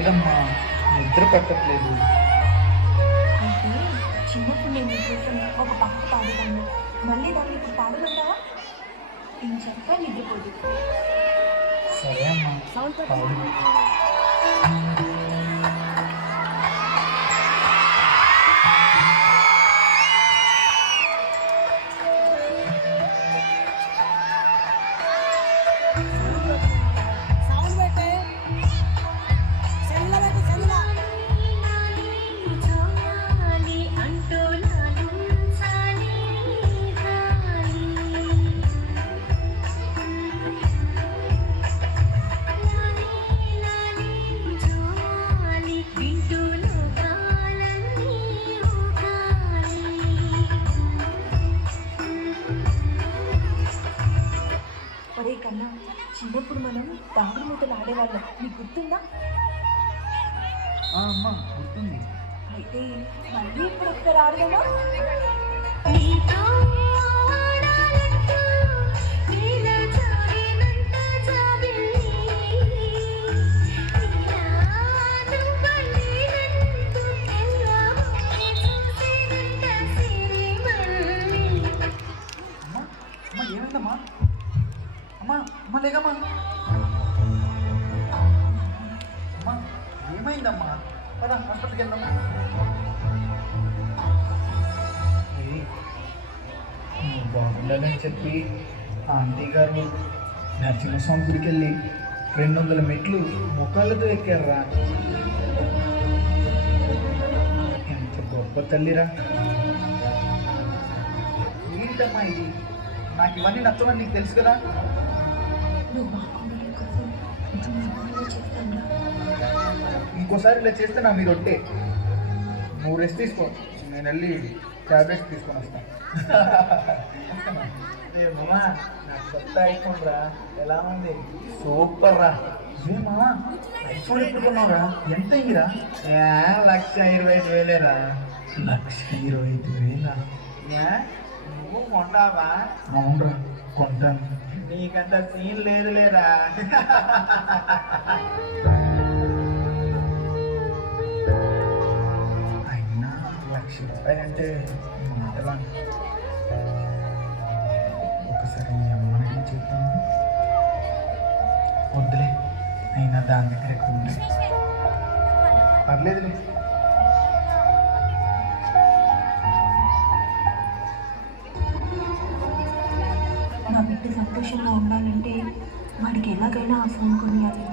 లేదమ్మా, నిద్ర పట్టట్లేదు. అయితే చిన్నప్పుడు నేను నీకోసం ఒక పాట పాడేదాన్ని, మళ్ళీ దాన్ని ఇప్పుడు పాడమంటావా? ఇంచక్క నిద్రపోదు. సరే అమ్మా, పాడు. ఒరే కన్నా, చిన్నప్పుడు మనం దాగుడు మూతలు ఆడేవాళ్ళం, నీకు గుర్తుందా? అమ్మా గుర్తుంది. అయితే మళ్ళీ ఇప్పుడు ఒకసారి ఆడదామా? అమ్మా అమ్మా ఏమైందమ్మా? అమ్మా అమ్మ లేదమ్మా. అమ్మా ఏమైందమ్మా? పద హాస్పిటల్కి వెళ్దాం. నువ్వు బాగుండాలని చెప్పి ఆంటీ గారు నరసింహస్వామి గుడికి వెళ్ళి 200 మెట్లు మొక్కలతో ఎక్కారా. ఎంత గొప్ప తల్లిరా. ఏంటమ్మా ఇది? నాకు ఇవన్నీ నచ్చవని నీకు తెలుసు కదా. నువ్వు బాగుండడం కోసం ఇంట్లో చెప్తాను. ఇంకోసారి ఇలా చేస్తే నా మీరు ఒట్టే. నువ్వు రెస్ట్ తీసుకో, నేను వెళ్ళి ట్యాబ్లెట్స్ తీసుకొని వస్తాను. మామా, నాకు కొత్త ఐఫోన్ రా, ఎలా ఉంది? సూపర్ రా. మామా, ఐఫోన్ ఎప్పుడు కొన్నావురా? ఎంత అయ్యిరా? 1,25,000 1,25,000. నువ్వు కొన్నావా? అవునరా, కొంటాను. నీకంత సీన్ లేదు లేరా. అయినా ₹1,00,000 అంటే మాటలా? ఒకసారి అమ్మని చెప్తాను. వద్దులే, అయినా దాని దగ్గర ఎక్కువ ఉంది. పర్లేదులే. నా బిడ్డ సంతోషంగా ఉండాలంటే వాడికి ఎలాగైనా ఆ ఫోన్ కొనియాలి.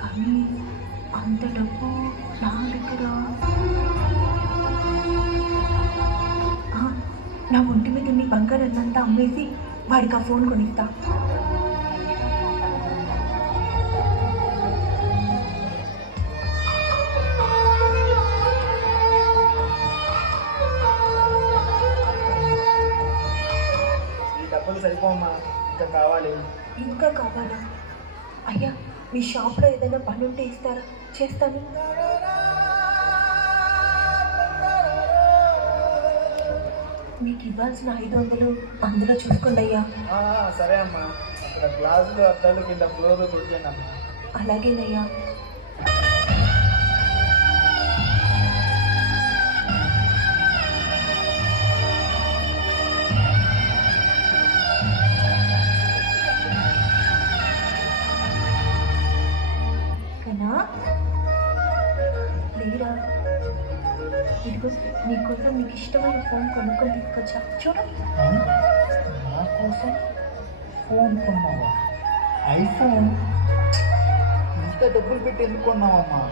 కానీ అంత డబ్బు నా దగ్గర. నా ఒంటి మీద నీ బంగారాన్నంతా అమ్మేసి వాడికి ఆ ఫోన్ కొనిస్తా. డబ్బులు సరిపోమ్మా, ఇంకా కావాలి. ఇంకా కావాలా? అయ్యా, మీ షాప్లో ఏదైనా పని ఉంటే ఇస్తారా? చేస్తాను. మీకు ఇవ్వాల్సిన 500 అందులో చూసుకోండి అయ్యా. సరే అమ్మా, అక్కడ గ్లాసులు అద్దాలు కింద ఫ్లోర్ కొట్టండి అమ్మా. అలాగేనయ్యా. లేరా, ఇదిగో నీకోసం నీకు ఇష్టమైన ఫోన్ కొనుక్కొని తీసుకొచ్చా, చూడు. నా కోసం ఫోన్ కొన్నావా? ఐఫోన్? ఇంత డబ్బులు పెట్టి ఎందుకు కొన్నావమ్మా?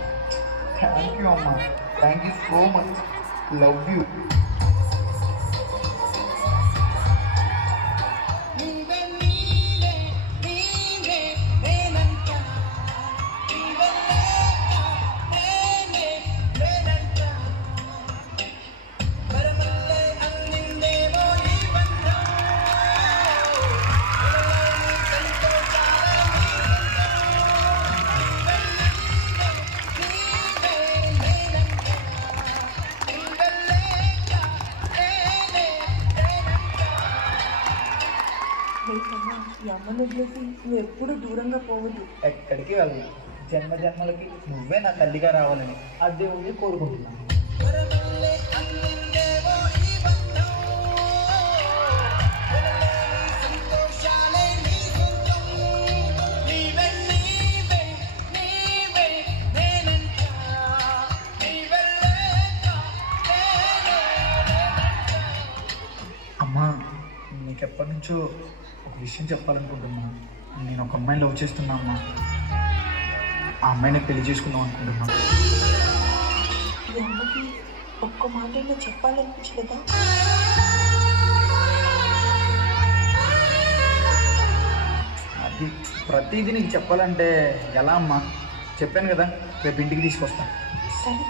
థ్యాంక్ యూ అమ్మా, thank you so much, love you. లేకన్నా ఈ అమ్మను వదిలేసి నువ్వు ఎప్పుడు దూరంగా పోవద్దు. ఎక్కడికి వెళ్ళను, జన్మ జన్మలకి నువ్వే నా తల్లిగా రావాలని ఆ దేవుడిని కోరుకుంటున్నాను. అమ్మా, నీకు ఎప్పటి నుంచో ఒక విషయం చెప్పాలనుకుంటున్నా. నేను ఒక అమ్మాయిని లవ్ చేస్తున్నా అమ్మా. ఆ అమ్మాయిని పెళ్లి చేసుకుందాం అనుకుంటున్నా. ఈ అమ్మకి ఒక్క మాటైనా చెప్పాలనిపించలేదా? అది ప్రతిదీ నీకు చెప్పాలంటే ఎలా అమ్మా? చెప్పాను కదా, రేపు ఇంటికి తీసుకొస్తాను. సరే,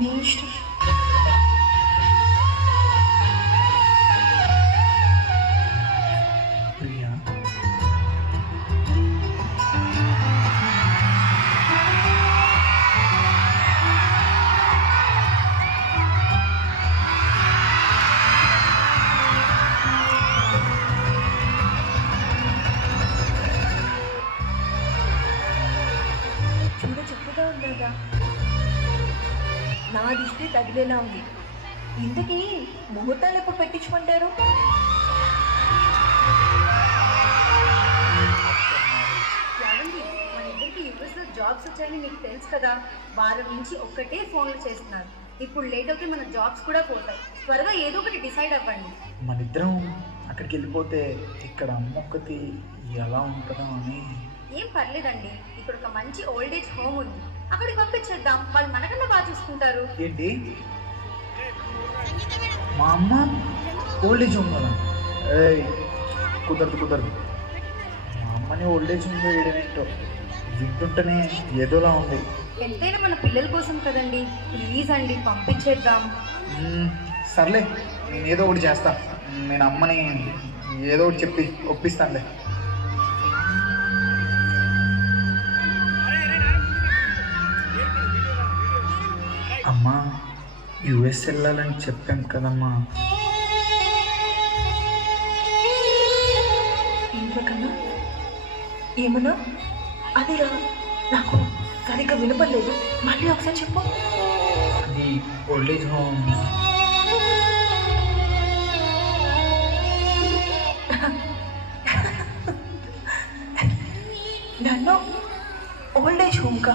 నీ ఇష్టం. ప్రియా, చూడ చక్కగా ఉన్నదా? నా దిష్టి తగిలేలా ఉంది. ఇంతకీ ముహూర్తాలు ఎప్పుడు పెట్టించుకుంటారు? ఏమండి, మన ఇద్దరికి యూఎస్లో జాబ్స్ వచ్చాయని మీకు తెలుసు కదా. వారం నుంచి ఒక్కటే ఫోన్లు చేస్తున్నారు. ఇప్పుడు లేట్ అవుతే మన జాబ్స్ కూడా పోతాయి. త్వరగా ఏదో ఒకటి డిసైడ్ అవ్వండి. మనిద్దరం అక్కడికి వెళ్ళిపోతే ఇక్కడ అమ్మొక్కటి ఎలా ఉంటుందో అని. ఏం పర్లేదండి, ఇక్కడ ఒక మంచి ఓల్డ్ ఏజ్ హోమ్ ఉంది. అక్కడికి పంపించేద్దాం, వాళ్ళు మనకన్నా బాగా చూసుకుంటారు. ఏంటి, మా అమ్మ ఓల్డ్ ఏజ్ హోమ్ కదా? ఏయ్, కుదరదు. మా అమ్మని ఓల్డ్ ఏజ్ హోమ్లో వేయడమేంటో వింటుంటేనే ఏదోలా ఉంది. ఎంతైనా మన పిల్లల కోసం కదండి. ప్లీజ్ అండి, పంపించేద్దాం. సర్లే, నేను ఏదో ఒకటి చేస్తా. నేను అమ్మని ఏదో ఒకటి చెప్పి ఒప్పిస్తానులే. అమ్మా, యుఎస్ వెళ్ళాలని చెప్పాం కదమ్మా. ఏంటకన్నా? ఏమన్నా? అదిరా, నాకు సరిగ్గా వినపడలేదు. మళ్ళీ ఒకసారి చెప్పు. అది ఓల్డ్ ఏజ్ హోమ్. నన్ను ఓల్డ్ ఏజ్ హోమ్కా?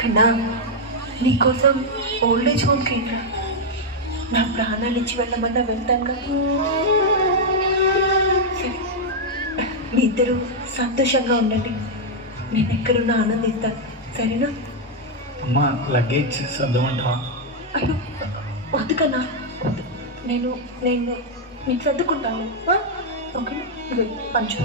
కన్నా, నీకోసం ఓల్డ్ ఏజ్ హోమ్కి ఏంట్రా? నా ప్రాణాలు ఇచ్చి వెళ్ళమన్నా వెళ్తాను కదా. సరే, మీ ఇద్దరు సంతోషంగా ఉండండి. నేను ఎక్కడున్నా ఆనందిస్తాను, సరేనా? అమ్మా, లగేజ్ సర్దమంటావా? అయ్యో, వద్దు కన్నా, వద్దు. నేను నేను సర్దుకుంటాను. ఓకేనా? ఇవి పంచు.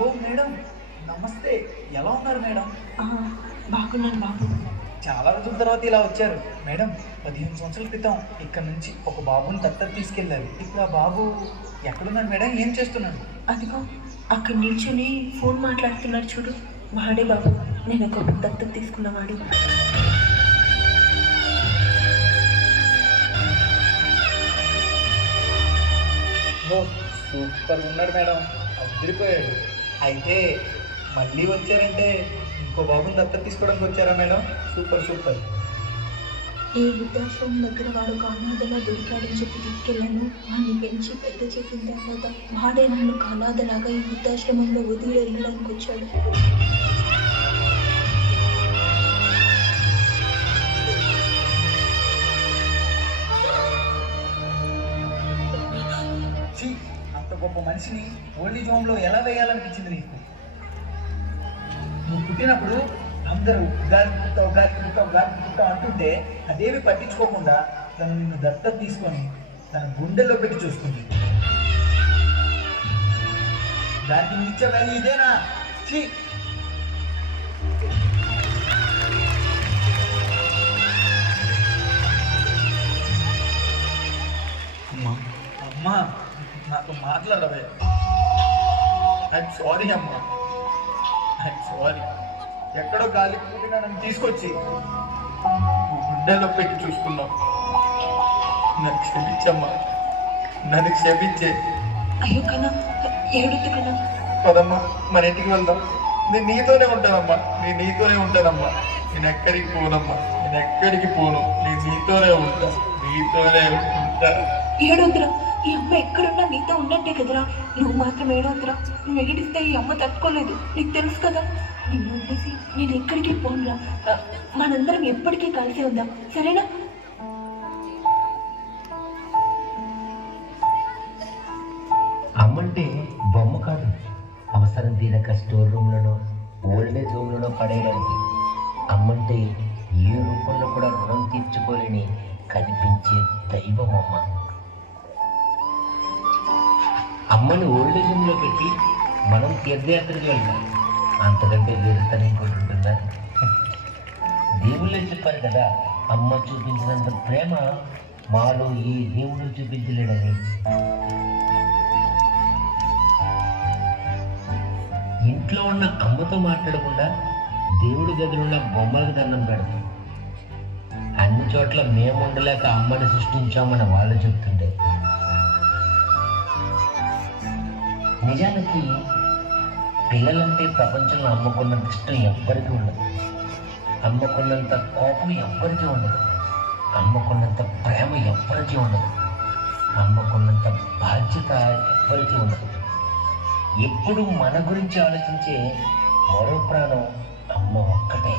ఓ మేడం, నమస్తే. ఎలా ఉన్నారు మేడం? బాగున్నాను బాబు. చాలా రోజుల తర్వాత ఇలా వచ్చారు మేడం. 15 సంవత్సరాల క్రితం ఇక్కడ నుంచి ఒక బాబుని దత్తత తీసుకెళ్ళారు. ఇప్పుడు ఆ బాబు ఎక్కడున్నాడు మేడం? ఏం చేస్తున్నాడు? అదిగో అక్కడ నిల్చొని ఫోన్ మాట్లాడుతున్నాడు చూడు, వాడే బాబు. నేను ఒక దత్తత తీసుకున్నవాడు. ఓ, సూపర్ ఉన్నాడు మేడం, అదిరిపోయాడు. అయితే మళ్ళీ వచ్చారంటే ఇంకో బాబుని దత్తత తీసుకోవడానికి వచ్చారా మేడం? సూపర్. ఈ వృద్ధాశ్రమం దగ్గర వాడు ఒక అనాథలా దొరికాడని చెప్పి తీసుకెళ్ళాను. వాడిని పెంచి పెద్ద చేసిన తర్వాత వాడే నన్ను ఒక అనాథలాగా ఈ వృద్ధాశ్రమంలో వదిలి వెళ్ళడానికి వచ్చాడు. అంత గొప్ప మనిషిని ఓల్డ్ ఏజ్ హోమ్లో ఎలా వేయాలనిపించింది నీకు? నువ్వు పుట్టినప్పుడు అందరూ ఉగాది అంటుంటే అదేమి పట్టించుకోకుండా తను నిన్ను దత్తత తీసుకొని తన గుండెల్లో పెట్టి చూసుకుంది. దానికి నువ్వు ఇచ్చే వాల్యూ ఇదేనా? అమ్మా, నాతో మాట్లాడవే. ఐఎమ్ సారీ అమ్మా, ఐఎమ్ సారీ. ఎక్కడో గాలి పుట్టినా నన్ను తీసుకొచ్చి గుండెల్లో పెట్టి చూసుకున్నావు. నన్ను క్షమించమ్మా, నన్ను క్షమించే. అయ్యో కన్నా, ఏడుతు కన్నా. పదమ్మా, మన ఇంటికి వెళ్దాం. నేను నీతోనే ఉంటానమ్మా, నేను నీతోనే ఉంటానమ్మా. నేను ఎక్కడికి పోనమ్మా, నేను ఎక్కడికి పోను. నేను నీతోనే ఉంటా, నీతోనే ఉంటా. ఏడొద్దురా, ఈ అమ్మ ఎక్కడున్నా నీతో ఉన్నట్టే కదరా. నువ్వు మాత్రం ఏడొద్దురా. నువ్వు ఏడిస్తే ఈ అమ్మ తట్టుకోలేదు, నీకు తెలుసు కదా. నిన్ను వదిలేసి నేను ఎక్కడికి పోనురా. మనందరం ఎప్పటికీ కలిసి ఉందాం, సరేనా? అమ్మంటే బొమ్మ కాదు, అవసరం తీరక స్టోర్ రూమ్లోనో ఓల్డేజ్ హోమ్లోనో పడేయడానికి. అమ్మంటే ఏ రూపంలో కూడా రుణం తీర్చుకోలేని కనిపించే దైవం అమ్మ. అమ్మని ఓల్డేజ్ హోమ్లో పెట్టి మనం తీర్థయాత్రకి వెళ్తాం, అంతకంటే వేరుతనం ఇంకోటి ఉంటుందా? దేవుళ్ళే చెప్పారు కదా, అమ్మ చూపించినంత ప్రేమ మాలో ఏ దేవుడు చూపించలేడని. ఇంట్లో ఉన్న అమ్మతో మాట్లాడకుండా దేవుడి గదిలో ఉన్న బొమ్మలకు దండం పెడతాం. అన్ని చోట్ల మేము ఉండలేక అమ్మని సృష్టించామని వాళ్ళు చెప్తుండే. నిజానికి పిల్లలంటే ప్రపంచంలో అమ్మకున్నంత ఇష్టం ఎవ్వరికీ ఉండదు, అమ్మకున్నంత కోపం ఎవ్వరికీ ఉండదు, అమ్మకున్నంత ప్రేమ ఎవ్వరికీ ఉండదు, అమ్మకున్నంత బాధ్యత ఎవ్వరికీ ఉండదు. ఎప్పుడు మన గురించి ఆలోచించే మరో ప్రాణం అమ్మ ఒక్కటే.